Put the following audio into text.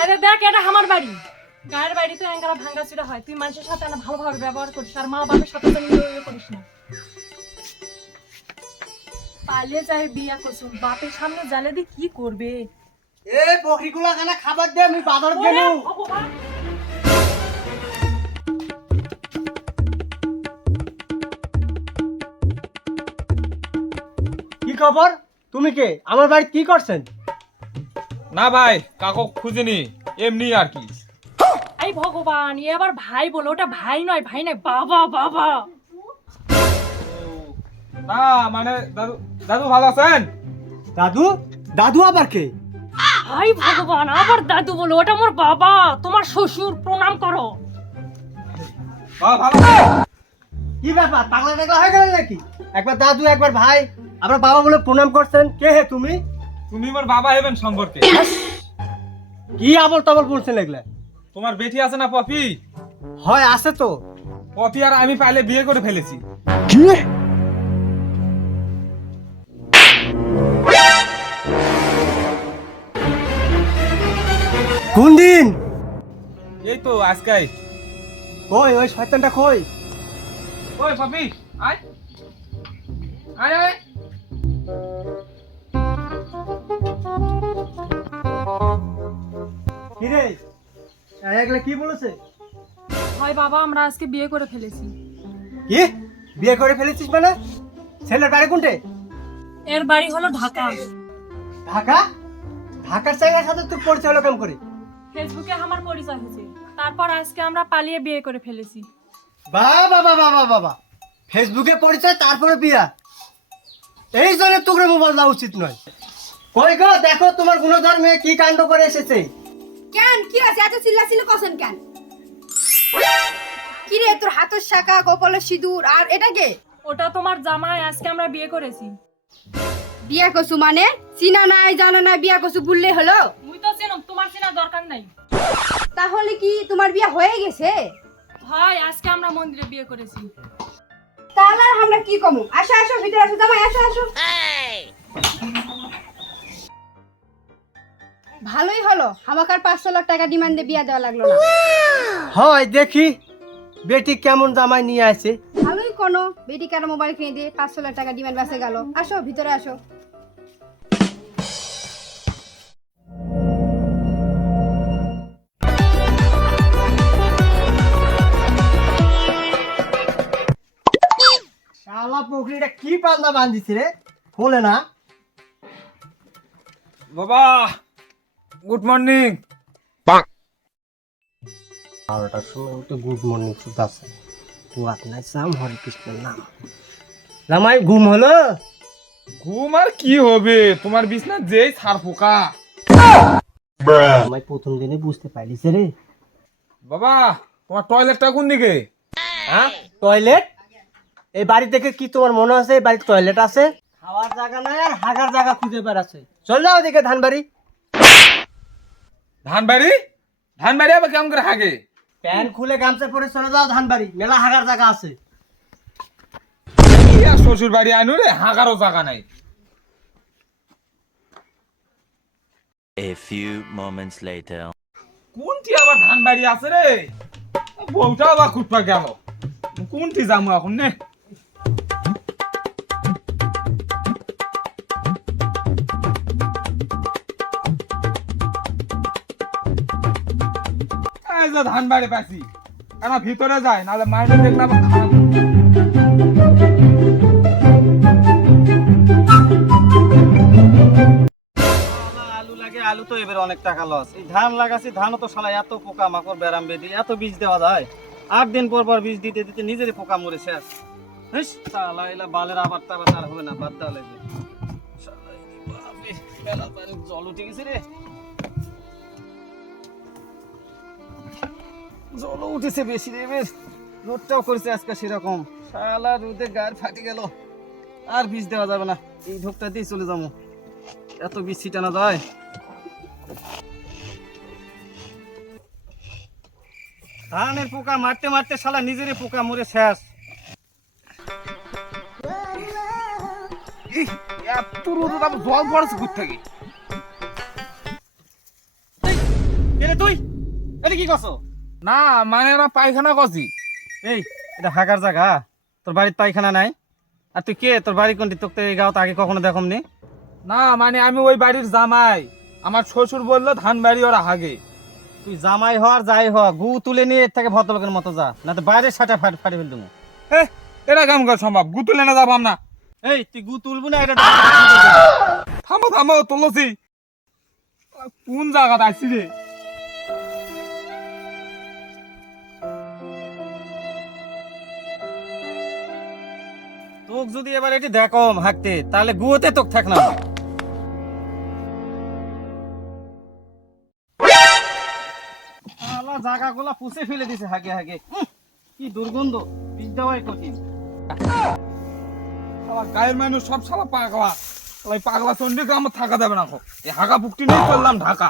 আরে দেখ, এটা আমার বাড়ি। গায়ের বাড়ি তো এঙ্গারা ভাঙ্গাচুরা হয়। তুই মানুষের সাথে না ভালোভাবে ব্যবহার করিস, আর মা বাবার সাথে তো ইয়ে করিস না। পালিয়ে যায় বিয়া করছুন, বাপের সামনে জালে দিয়ে কি করবে? এ বকরিগুলা খানা খাবার দে, আমি বাজার ওরে গেলু। ভগবান! কি খবর? তুমি কে? আমার বাড়ি কি করছেন? না ভাই, কাকু খুঁজিনি, এমনি আর কি। এই ভগবান, এ আবার ভাই বলো? ওটা ভাই নয়, ভাই নয়, বাবা বাবা। না মানে দাদু, দাদু ভালো আছেন? দাদু? দাদু আবার কে? হাই ভগবান, আবার দাদু বলো? ওটা আমার বাবা, তোমার শ্বশুর। প্রণাম করো। ভালো আছেন? কি ব্যাপার, পাগলা টাগলা হয়ে গেলেন নাকি? একবার দাদু একবার ভাই, আবার বাবা বলে প্রণাম করছেন। কে হে তুমি? তুমি আমার বাবা হবেন সম্পর্কে। কি আবল তাবল বলছেন এগুলা? তোমার বেটি আছে না পপি? হয় আছে তো। পপি আর আমি পাইলে বিয়ে করে ফেলেছি। কি? কোন দিন? এই তো আজকাই। কই ওই শয়তানটা কই? ওই পপি, আয় আয় আয়। কি রে, এগুলা কি বলেছে? হয় বাবা, আমরা আজকে বিয়ে করে ফেলেছি। কি বিয়ে করে ফেলেছিস মানে? ছেলের বাড়ি কোনটে? এর বাড়ি হলো ঢাকা। ঢাকা? ঢাকার ছেলের সাথে তুই পরিচয় হলো কেমন করে? ফেসবুকে আমার পরিচয় হয়েছে, তারপর আজকে আমরা পালিয়ে বিয়ে করে ফেলেছি। বাবা বাবা বাবা বাবা, ফেসবুকে পরিচয় তারপরে বিয়া? এই জন্য তোকে মোবাইল দেওয়া উচিত নয়। কই গো, দেখো তোমার গুণধর মেয়ে কি কাণ্ড করে এসেছে। কেন কি আছে? এত চিল্লাচিল্লি করছেন কেন? কি রে, তোর হাতের শাখা, কপালের সিঁদুর, আর এটা কে? ওটা তোমার জামাই, আজকে আমরা বিয়ে করেছি। বিয়া করছু মানে? চিনা নাই জানা নাই, বিয়া করছু বললে হলো? মুই তো চিনো, তোমার চেনার দরকার নাই। তাহলে কি তোমার বিয়া হয়ে গেছে? হয় আজকে আমরা মন্দিরে বিয়ে করেছি। তাহলে আর আমরা কি কমু? আসো আসো, ভিতরে আসো, জামাই আসো আসো। ভালোই হলো, আমাকে আর 500 লাখ টাকা ডিমান্ডে বিয়া দেওয়া লাগলো না। হয় দেখি বেটি কেমন জামাই নিয়ে আসে। ভালোই কোনো বেটি কার মোবাইল কিনে দিয়ে 500 লাখ টাকা ডিমান্ড বাসে গেল। আসো ভিতরে আসো। শালা পুকুরিটা কি পাল্লা বাঁধিছে রে, খোলে না। বাবা গুড মর্নিং। 12টার সময় উঠে গুড মর্নিং শুধাচ্ছে। আপনার নাম হরে কৃষ্ণের নাম। জামাই ঘুম হলো? ঘুম আর কি হবে, তোমার বিছনা যেই ছাড় পোকা। জামাই প্রথম দিনে বুঝতে পারিস রে। বাবা তোমার টয়লেটটা কোন দিকে? হ্যাঁ টয়লেট? এই বাড়ি থেকে কি তোমার মনে আছে এই বাড়িতে টয়লেট আছে? খাওয়ার জায়গা নাই আর হাগার জায়গা খুঁজে বেড়াচ্ছে। চল যাও ওদিকে ধানবাড়ি। ধানবাড়ি? ধানবাড়ি আবার কেমন করে হাগে? প্যান্ট খুলে গামছা পরে চলে যাও ধানবাড়ি, মেলা হাগার জায়গা আছে। শ্বশুর বাড়ি আনু রে, হাগারও জায়গা নাই। A few moments later. কোনটি আবার ধানবাড়ি আছে রে? বউটা আবার খুঁজবা গেল। কোনটি যাবো এখন নে? এই যে ধানবাড়ি পাইছি, আমার ভিতরে যায় নাহলে মাইনে দেখলাম। আলু লাগে, আলু তো এবার অনেক টাকা লস। এই ধান লাগাছি, ধানও তো শালা এত পোকা মাকড় বেরাম বেদি, এত বীজ দেওয়া যায়? 8 দিন পর পর বীজ দিতে দিতে নিজেরই পোকা মরে শেষ। হেস, শালা এলা বালের আবার তাবার আর হবে না, বাদ দেওয়া লাগবে। শালা এই বাপরে, মেলা পানি জল উঠে গেছে রে। জলও উঠেছে বেশি রে এবার। রোদটাও করেছে আজকে সেরকম। শালা রোদে গায়ের ফাটি গেল। আর বীজ দেওয়া যাবে না, এই ঢোকটা দিয়ে চলে যাবো। এত বীজ ছিটানো যায়? ধানের পোকা মারতে মারতে শালা নিজেরই পোকা মরে শেষ। এত রোদ আবার জল পড়েছে কোথা থেকে? কে তুই এটা কি করছো? না মানে না পায়খানা করছি। এই এটা হাগার জায়গা, তোর বাড়ির পায়খানা নাই? আর তুই কে? তোর বাড়ি কোনটি? তোকে তো এই গাঁও আগে কখনো দেখমনি। না মানে আমি ওই বাড়ির জামাই, আমার শ্বশুর বললো ধান বাড়ি ওরা হাগে। তুই জামাই হ আর যাই হ, গু তুলে নিয়ে এর থেকে ভদ্রলোকের মতো যা, না তো বাইরে সাটা ফাটি ফেল দেবো। এটা কেমন করে সম্ভব? গুতুল এনে যাবাম না। এই তুই গু তুলবো না, এটা থামো থামো, তুলসি কোন জায়গাতে আসছি রে? তোক যদি এবার এটি দেখো হাঁকতে, তাহলে গুয়োতে তোক থাক না। জায়গাগুলা পুষে ফেলে দিছে হাগে হাগে। কি দুর্গন্ধ, পিস দেওয়াই কঠিন। শালা গায়ের মানুষ সব শালা পাগলা, শালা এই পাগলা চন্ডিকে আমার থাকা যাবে না। এই হাগা পুকটি নিয়ে চললাম ঢাকা।